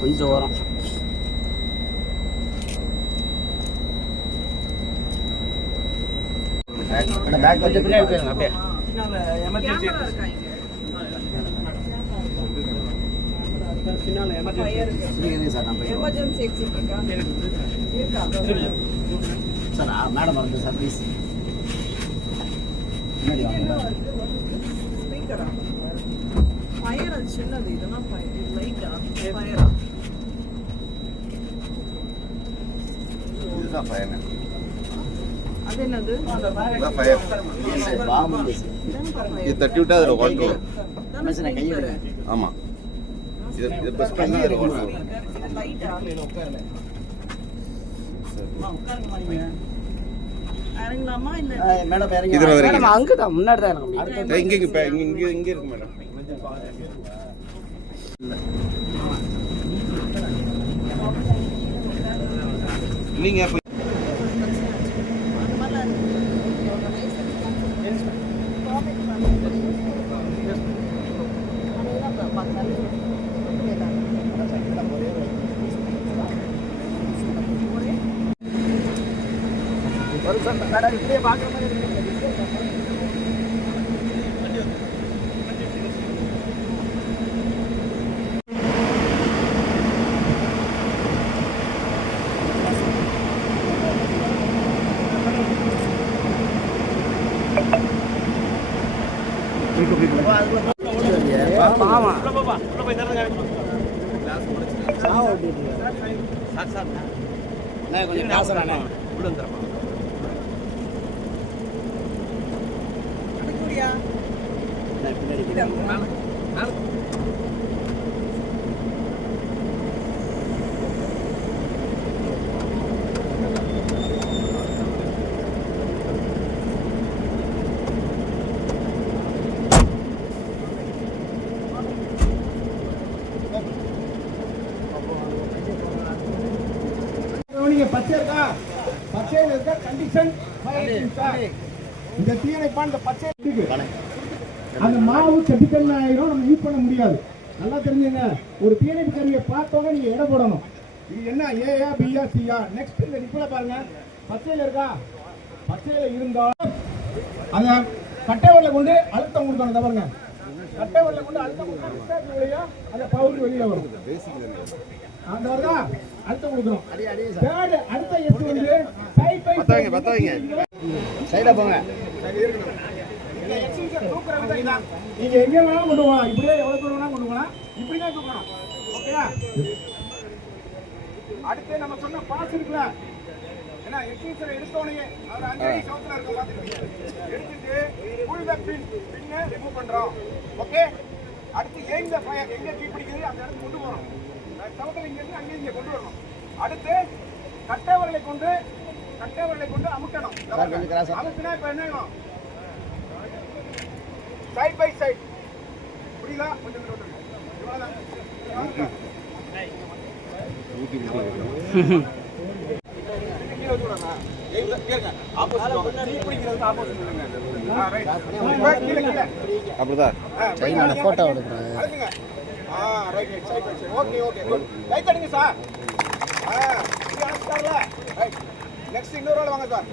கொஞ்சம் வரும். பேக் கொஞ்சம் பின்னாடி போயிருங்க அப்படியே. எமர்ஜென்சி சார் மேடம் வந்து சார் ப்ளீஸ் முன்னாடி வாங்க. ஃபயர் அது சின்னது, இதெல்லாம் ஃபயர் லைட்டா ஃபயரா? இதுதான் ஃபயர். அது என்னது? இதுதான் ஃபயர். பாம்பு இது தட்டி விட்டா அதில் ஓட்டணும். மனுஷனை கையில். ஆமாம், இது ப்ரெஸ் பண்ணால் அதில் ஓட்டணும். லைட்டா இறங்கலாமா இல்ல? மேடம் இறங்கி இதுல வரைக்கும். மேடம் அங்கே தான் முன்னாடி தான் இறங்க முடியும். இங்கே இருக்கு மேடம். நீங்க அப்ப ஒரு சார் மேடம் இப்படியே பார்க்குற மாதிரி இருக்கு. கொஞ்சம் காசுறானே உள்ள வந்துடுறேன். பச்சை இருக்கா? பச்சையில் இருக்க கண்டிஷன் இந்த தீயணைப்பான் இந்த பச்சை இருக்கு. அந்த மாவு கெட்டிக்கல் ஆயிரும், நம்ம யூஸ் பண்ண முடியாது. நல்லா தெரிஞ்சுங்க, ஒரு தீயணைப்பு கருவியை பார்த்தோன்னே நீங்க எடை போடணும். இது என்ன ஏயா பியா சியா? நெக்ஸ்ட் இந்த நிப்பில பாருங்க, பச்சையில் இருக்கா? பச்சையில இருந்தா அந்த கட்டைவரில் கொண்டு அழுத்தம் கொடுக்கணும். பாருங்க, கட்டைவரில் கொண்டு அழுத்தம் கொடுத்தா அந்த பவுடர் வெளியே வரும். அந்த வருதா அழுத்தம் கொடுக்கணும். அடுத்த எட்டு வந்து சைடா போங்க. நீங்க எங்க வேணாலும் கொண்டு போகலாம். இப்படியே எவ்வளவு தூரம் வேணாலும் கொண்டு போகலாம். இப்படிதான் தூக்கணும். ஓகேயா? அடுத்து நம்ம சொன்ன பாஸ் இருக்குல்ல, ஏன்னா எக்ஸசைஸ் எடுத்தோடனே அவர் 5 அடி சவுத்துல இருக்க பாத்துக்கிட்டீங்க. எடுத்துட்டு புல் த பின் பின்ன ரிமூவ் பண்றோம். ஓகே, அடுத்து எங்க ஃபயர் எங்க தீ பிடிக்குது அந்த இடத்துக்கு கொண்டு போறோம். சவுத்துல இங்க இருந்து அங்கே இங்க கொண்டு வரணும். அடுத்து கட்டைவரலை கொண்டு அமுக்கணும். அமுக்கினா இப்ப என்ன ஆகும்? Side by side. புரியுதா? கொஞ்சம் அப்படிதான் போட்டோ எடுக்கிறேன். Right side by side. Okay okay good. Right அடிங்க சார். இது அடிச்சார்ல. ரைட். நெக்ஸ்ட் இன்னொரு ஆள் வாங்க சார்.